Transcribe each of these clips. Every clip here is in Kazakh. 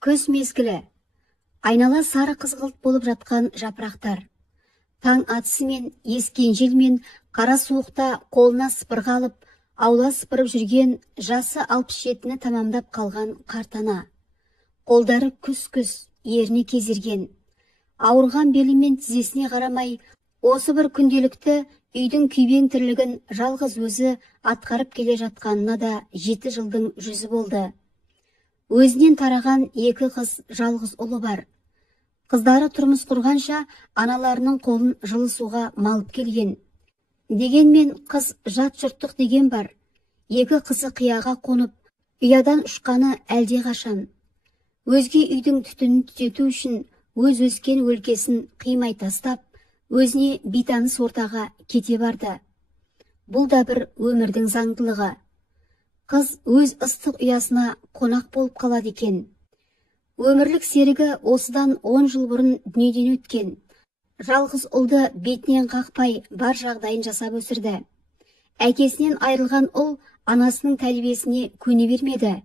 Күз мезгілі. Айнала сары қызғылт болып жатқан жапырақтар. Таң атысымен, ескен желмен, қара суықта қолына сыпырға алып, аула сыпырып жүрген жасы 67-ні тамамдап қалған қартана. Қолдары күс-күс, еріне кезерген. Ауырған белімен тізесіне қарамай, осы бір күнделікті үйдің күйбең тірлігін жалғыз өзі атқарып келе жатқанына да 7 жылдың жүзі болды. Өзінен тараған 2 қыз, жалғыз ұлы бар. Қыздары тұрмыс құрғанша аналарының қолын жылы суға малып келген. Дегенмен қыз жат жұрттық деген бар. 2 қызы қияға қонып, ұядан ұшқаны әлде қашан. Өзге үйдің түтінін түтету үшін өз өскен өлкесін қимай тастап, өзіне бейтаныс ортаға кете барды. Бұл да бір өмірдің заңдылығы. Қыз өз ыстық ұясына қонақ болып қалады екен. Өмірлік серігі осыдан 10 жыл бұрын дүниеден өткен. Жалғыз ұлды бетінен қақпай бар жағдайын жасап өсірді. Әкесінен айырылған ұл анасының тәрбиесіне көне бермеді.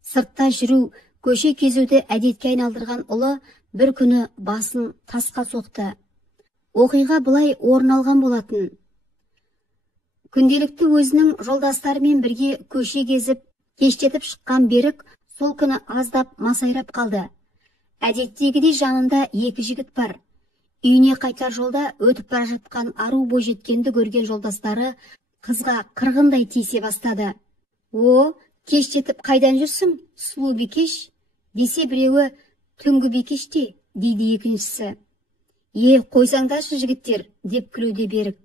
Сыртта жүру, көше кезуді әдетке айналдырған ұлы бір күні басын тасқа соқты. Оқиға былай орын алған болатын. Күнделікті өзінің жолдастарымен бірге көше кезіп, кештетіп шыққан Берік сол күні аздап масайрап қалды. Әдеттегідей жанында 2 жігіт бар. Үйіне қайтар жолда өтіп бара жатқан ару бойжеткенді көрген жолдастары қызға қырғындай тиісе бастады. «О, кештетіп қайдан жүрсің, сұлу бикеш?» десе біреуі, «Түнгі бикеште», дейді екіншісі. Қойсаңдаршы жігіттер», деп күлуде Берік.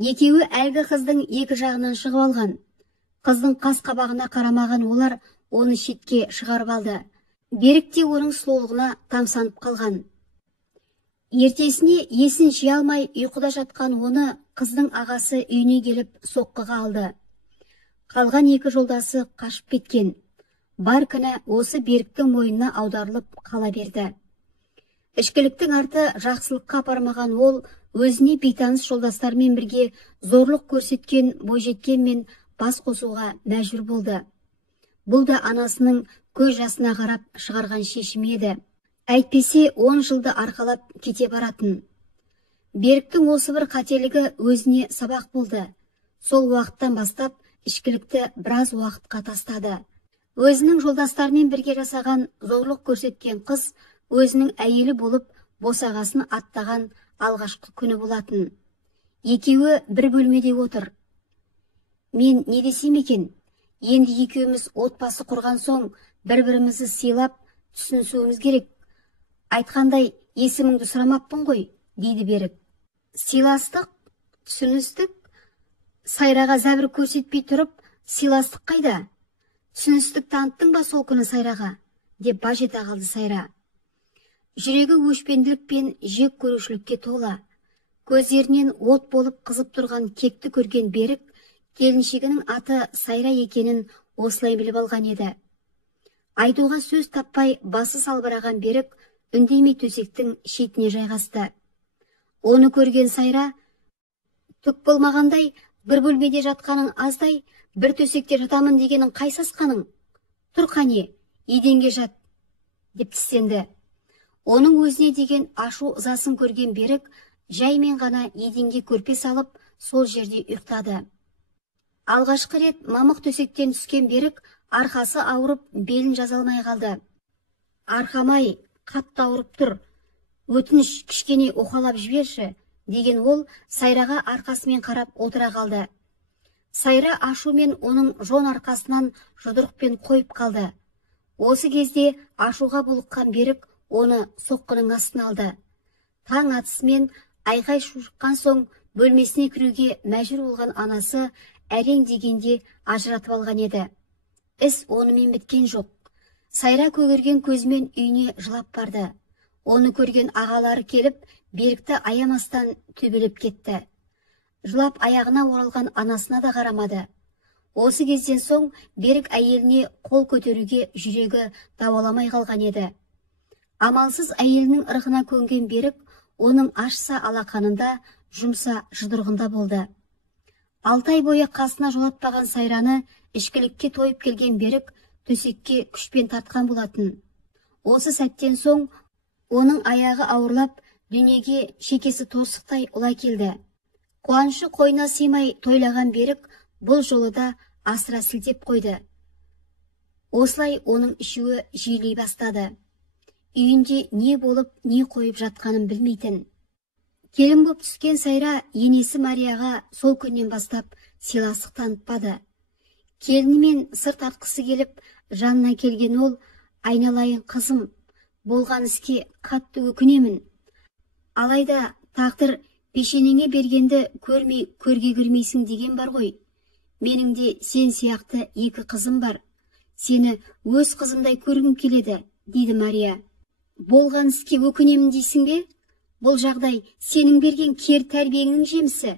Екеуі әлгі қыздың 2 жағынан шығып алған. Қыздың қас қабағына қарамаған олар оны шетке шығарып алды. Берік те оның сұлулығына тамсанып қалған. Ертесіне есін жия алмай ұйқыда жатқан оны қыздың ағасы үйіне келіп соққыға алды. Қалған 2 жолдасы қашып кеткен. Бар кінә осы Беріктің мойнына аударылып қала берді. Ішкіліктің арты жақсылыққа апармаған ол өзіне бейтаныс жолдастармен бірге зорлық көрсеткен бойжеткенмен бас қосуға мәжбүр болды. Бұл да анасының көз жасына қарап шығарған шешімі еді. Әйтпесе 10 жылды арқалап кете баратын. Беріктің осы бір қателігі өзіне сабақ болды. Сол уақыттан бастап ішкілікті біраз уақытқа тастады. Өзінің жолдастармен бірге жасаған зорлық көрсеткен қыз өзінің әйелі болып босағасын аттаған алғашқы күні болатын. Екеуі бір бөлмеде отыр. Мен не десем екен? Енді екеуміз отбасы құрған соң бір-бірімізді сыйлап түсінісуіміз керек. Айтқандай, есіміңді сұрамаппын ғой, дейді Берік. Сыйластық, түсіністік, Сайраға зәбір көрсетпей тұрып, сыйластық қайда? Түсіністік таныттың ба сол күні Сайраға? Деп баж ете қалды Сайра. Жүрегі өшпенділік пен жек көрушілікке тола. Көздерінен от болып қызып тұрған кекті көрген Берік, келіншегінің аты Сайра екенін осылай біліп алған еді. Айтуға сөз таппай басы салбыраған Берік үндемей төсектің шетіне жайғасты. Оны көрген Сайра, түк болмағандай, бір бөлмеде жатқаның аздай, бір төсекте жатамын дегенің қай сасқаның? Тұр қане, еденге жат, деп тістенді. Оның өзіне деген ашу ызасын көрген Берік жаймен ғана еденге көрпе салып, сол жерде ұйықтады. Алғашқы рет мамық төсектен түскен Берік арқасы ауырып, белін жаза алмай қалды. Арқамай, қатты ауырып тұр. Өтініш кішкене уқалап жіберші, деген ол Сайраға арқасымен қарап отыра қалды. Сайра ашумен оның жон арқасынан жұдырықпен қойып қалды. Осы кезде ашуға булыққан Берік оны соққының астына алды. Таң атысымен айқай шу шыққан соң бөлмесіне кіруге мәжбүр болған анасы әрең дегенде ажыратып алған еді. Іс онымен біткен жоқ. Сайра көгерген көзімен үйіне жылап барды. Оны көрген ағалары келіп, Берікті аямастан төбелеп кетті. Жылап аяғына оралған анасына да қарамады. Осы кезден соң Берік әйеліне қол көтеруге жүрегі дауаламай қалған еді. Амалсыз әйелінің ырғына көнген Берік, оның ашса алақанында, жұмса жұдырығында болды. 6 ай бойы қасына жолатпаған Сайраны ішкілікке тойып келген Берік төсекке күшпен тартқан болатын. Осы сәттен соң оның аяғы ауырлап, дүниеге шекесі торсықтай ұла келді. Қуанышы қойнына сыймай тойлаған Берік бұл жолы да асыра сілтеп қойды. Осылай оның ішуі жиілей бастады. Үйінде не болып, не қойып жатқанын білмейтін. Келін боп түскен Сайра енесі Марияға сол күннен бастап сыйластық танытпады. Келінімен сыр тартқысы келіп, жанына келген ол, айналайын қызым, болған іске қатты өкінемін. Алайда тағдыр пешенеңе бергенді көрмей көрге кірмейсің деген бар ғой. Менің де сен сияқты екі қызым бар. Сені өз қызымдай көргім келеді, дейді Мария. Болған іске өкінемін дейсің бе? Бұл жағдай сенің берген кер тәрбиеңнің жемісі.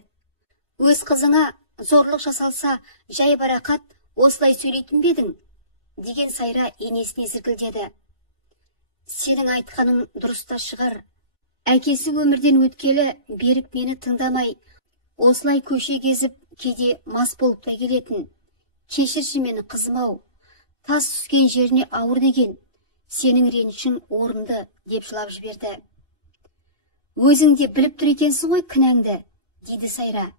Өз қызыңа зорлық жасалса, жай барақат осылай сөйлейтін бе едің? Деген Сайра енесіне зіркілдеді. Сенің айтқаның дұрыста шығар. Әкесі өмірден өткелі Берік мені тыңдамай, осылай көше кезіп, кейде мас болып та келетін. Кешірші мені қызым-ау, тас түскен жеріне ауыр деген, сенің ренішің орынды, деп жылап жіберді. Өзің де біліп тұр екенсің ғой кінәңді, дейді Сайра.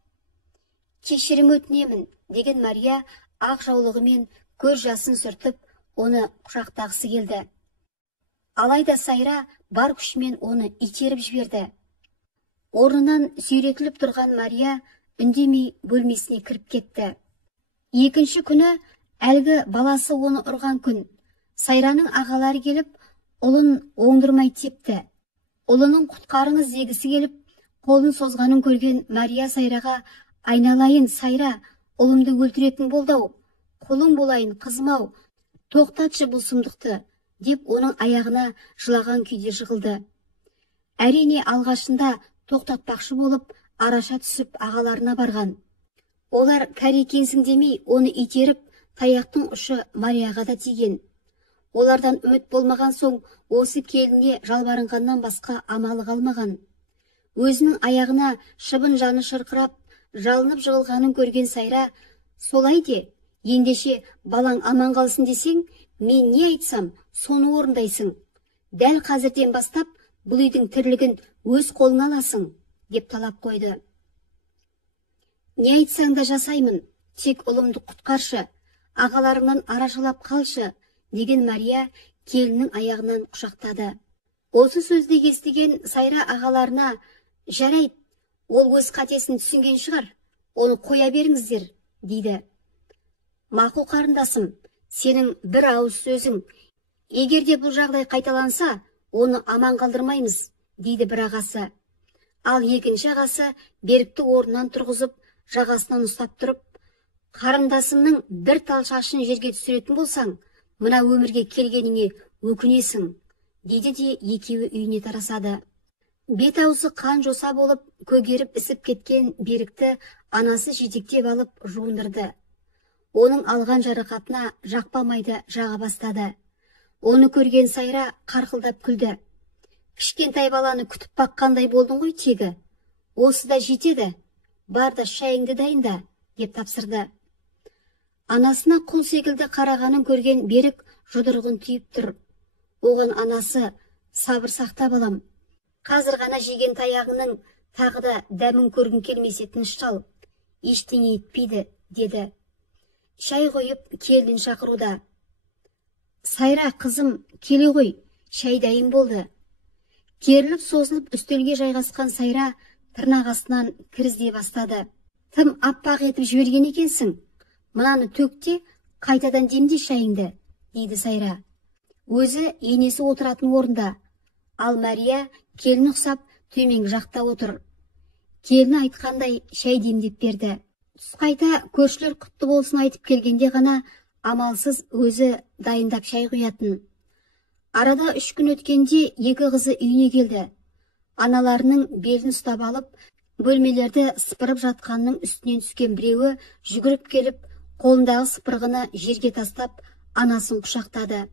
Кешірім өтінемін, деген Мария ақ жаулығымен көз жасын сүртіп, оны құшақтағысы келді. Алайда Сайра бар күшімен оны итеріп жіберді. Орнынан сүйретіліп тұрған Мария үндемей бөлмесіне кіріп кетті. Екінші күні әлгі баласы оны ұрған күн. Сайраның ағалары келіп, ұлын оңдырмай тепті. Ұлының құтқарыңыз дегісі келіп, қолын созғанын көрген Мария Сайраға, айналайын Сайра, ұлымды өлтіретін болдау. Қолың болайын қызым-ау, тоқтатшы бұл сұмдықты, деп оның аяғына жылаған күйде жығылды. Әрине алғашында тоқтатпақшы болып, араша түсіп ағаларына барған. Олар кәрекенсің демей, оны итеріп, таяқтың ұшы Марияға да тиген. Олардан үміт болмаған соң, осы келіне жалбарынғаннан басқа амалы қалмаған. Өзінің аяғына шыбын жаны шырқырап, жалынып жығылғанын көрген Сайра, солай де, ендеше балаң аман қалсын десең, мен не айтсам, соны орындайсың. Дәл қазірден бастап, бұл үйдің тірлігін өз қолыңа аласың, деп талап қойды. Не айтсаң да жасаймын, тек ұлымды құтқаршы, ағаларыңнан арашалап қалшы, деген Мария келіннің аяғынан құшақтады. Осы сөзді естіген Сайра ағаларына, жарайды, ол өз қатесін түсінген шығар, оны қоя беріңіздер, дейді. Мақұл қарындасым, сенің бір ауыз сөзің, егерде бұл жағдай қайталанса, оны аман қалдырмаймыз, дейді бір ағасы. Ал екінші ағасы Берікті орнынан тұрғызып, жағасынан ұстап тұрып, қарындасымның бір тал шашын жерге түсіретін болсаң, мына өмірге келгеніңе өкінесің, дейді де екеуі үйіне тарасады. Бет аузы қан жоса болып, көгеріп ісіп кеткен Берікті анасы жетектеп алып жуындырды. Оның алған жарақатына жақпамайды жаға бастады. Оны көрген Сайра қарқылдап күлді. Кішкентай баланы күтіп баққандай болдың ғой тегі. Осы да жетеді, бар да шайыңды дайында, деп тапсырды. Анасына құл секілді қарағанын көрген Берік жұдырығын түйіп тұр. Оған анасы, сабыр сақта балам. Қазір ғана жеген таяғының тағы да дәмін көргін келмесе тыныш қал. Ештеңе етпейді, деді. Шай қойып келін шақыруда. Сайра қызым, келе ғой, шай дайын болды. Керіліп созылып үстелге жайғасқан Сайра тырнақ астынан кіріздей бастады. Тым аппақ етіп жіберген екенсің. Мынаны төкте, қайтадан демде шайыңды, дейді Сайра. Өзі енесі отыратын орында. Ал Мария келін ұқсап төмен жақта отыр. Келіні айтқандай шай демдеп берді. Түс қайта көршілер құтты болсын айтып келгенде ғана амалсыз өзі дайындап шай құятын. Арада 3 күн өткенде екі қызы үйіне келді. Аналарының белін ұстап алып, бөлмелерді сыпырып жатқанның үстінен түскен біреуі жүгіріп келіп, қолындағы сыпырғыны жерге тастап, анасын құшақтады.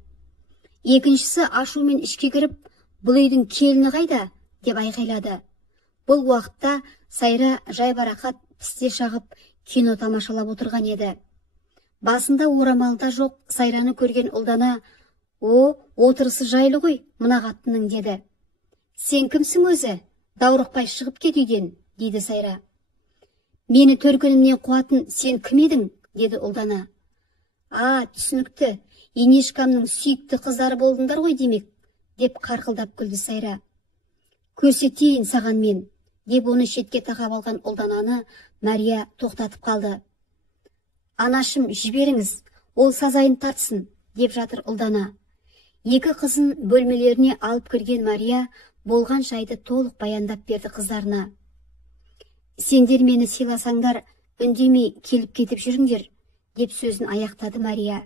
Екіншісі ашумен ішке кіріп, бұл үйдің келіні қайда, деп айқайлады. Бұл уақытта Сайра жайбарақат пісте шағып, кино тамашалап отырған еді. Басында орамалда жоқ Сайраны көрген ұлдана, Отырысы жайлы ғой мына қаттының, деді. Сен кімсің өзі? Даурықпай шығып кет үйден, дейді Сайра. Мені төркінімнен қуатын сен кім едің? Деді ұлдана. Түсінікті, енешкамның сүйікті қыздары болдыңдар ғой демек, деп қарқылдап күлді Сайра. Көрсетейін саған мен, деп оны шетке тақап алған ұлдананы Мария тоқтатып қалды. Анашым, жіберіңіз, ол сазайын тартсын, деп жатыр ұлдана. Екі қызын бөлмелеріне алып кірген Мария болған жайды толық баяндап берді қыздарына. Сендер мені сыйласаңдар, үндемей келіп кетіп жүріңдер, деп сөзін аяқтады Мария.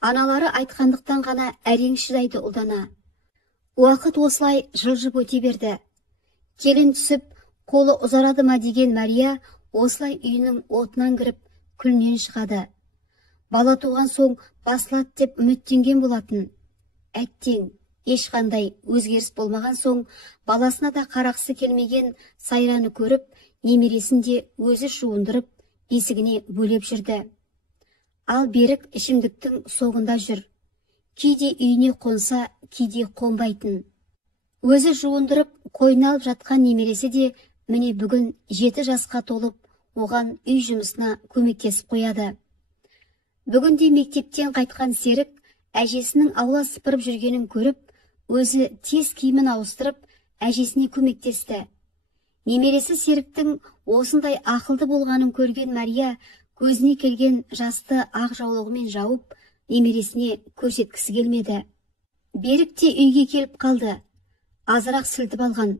Аналары айтқандықтан ғана әрең шыдайды ұлдана. Уақыт осылай жылжып өте берді. Келін түсіп, қолы ұзарады ма деген Мария осылай үйінің отынан кіріп, күлінен шығады. Бала туған соң басылады деп үміттенген болатын. Әттең, ешқандай өзгеріс болмаған соң, баласына да қарақсы келмеген Сайраны көріп, немересін де өзі жуындырып, бесігіне бөлеп жүрді. Ал Берік ішімдіктің соғында жүр. Кейде үйіне қонса, кейде қонбайтын. Өзі жуындырып, қойнына алып жатқан немересі де міне бүгін 7 жасқа толып, оған үй жұмысына көмектесіп қояды. Бүгінде мектептен қайтқан Серік әжесінің аула сыпырып жүргенін көріп, өзі тез киімін ауыстырып, әжесіне көмектесті. Немересі Серіктің осындай ақылды болғанын көрген Мария көзіне келген жасты ақ жаулығымен жауып, немересіне көрсеткісі келмеді. Берік те үйге келіп қалды. Азырақ сілтіп алған.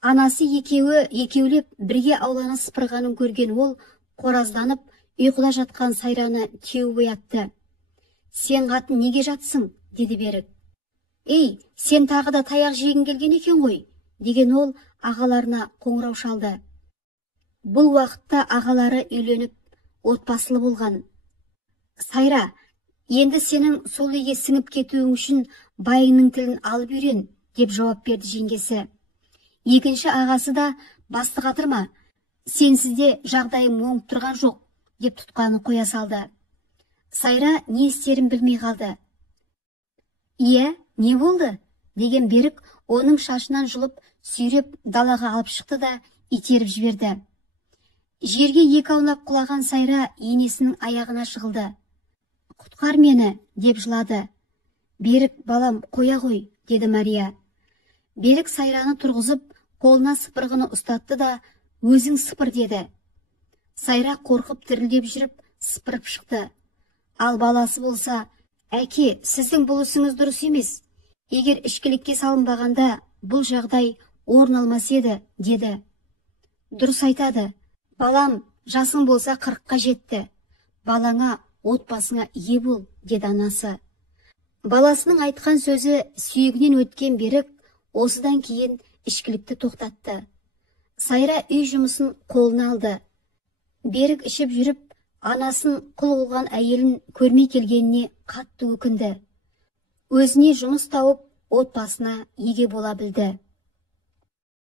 Анасы екеулеп бірге ауланы сыпырғанын көрген ол қоразданып, ұйқыда жатқан Сайраны теуіп оятты. Сен қатын неге жатсың? Деді Берік. Ей, сен тағы да таяқ жегің келген екен ғой, деген ол ағаларына қоңырау шалды. Бұл уақытта ағалары үйленіп, отбасылы болған. Сайра, енді сенің сол үйге сіңіп кетуің үшін байыңның тілін алып үйрен, деп жауап берді жеңгесі. Екінші ағасы да басты қатырма, сенсізде жағдайым оңып тұрған жоқ, деп тұтқаны қоя салды. Сайра не істерін білмей қалды. Иә, не болды? Деген Берік оның шашынан жұлып, сүйреп далаға алып шықты да итеріп жіберді. Жерге екі аунап құлаған Сайра енесінің аяғына жығылды. Құтқар мені, деп жылады. Берік, балам, қоя ғой, деді Мария. Берік Сайраны тұрғызып, қолына сыпырғыны ұстатты да, өзің сыпыр, деді. Сайра қорқып дірілдеп жүріп, сыпырып шықты. Ал баласы болса, әке, сіздің бұл ісіңіз дұрыс емес. Егер ішкілікке салынбағанда, бұл жағдай орын алмас еді, деді. Дұрыс айтады. Балам, жасың болса 40-қа жетті. Балаңа, отбасыңа ие бол, деді анасы. Баласының айтқан сөзі сүйегінен өткен Берік осыдан кейін ішкілікті тоқтатты. Сайра үй жұмысын қолына алды. Берік ішіп жүріп, анасын құл қылған әйелін көрмей келгеніне қатты өкінді. Өзіне жұмыс тауып, отбасына еге бола білді.